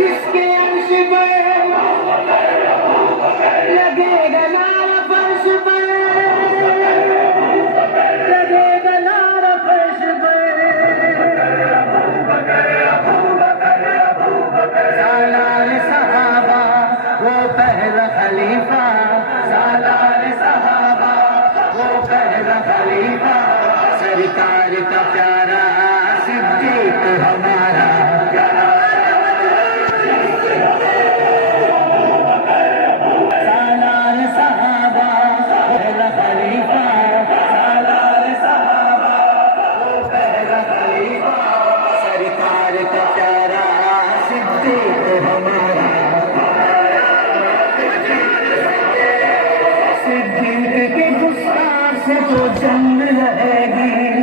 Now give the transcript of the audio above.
جس کے عرش پر لگے گا نعرہ فرش پر، لگے گا نعرہ فرش پر، سالار صحابہ وہ پہلا خلیفہ، سالار صحابہ وہ پہلا خلیفہ، سرکار کا پیارا صدیق ہمارا، سالار صحابہ پہلا خلیفہ، سالار صحابہ وہ پہلا خلیفہ، سرکار کا پیارا صدیق ہمارا، صدیق کے گستاخ سے تو جنگ رہے گی،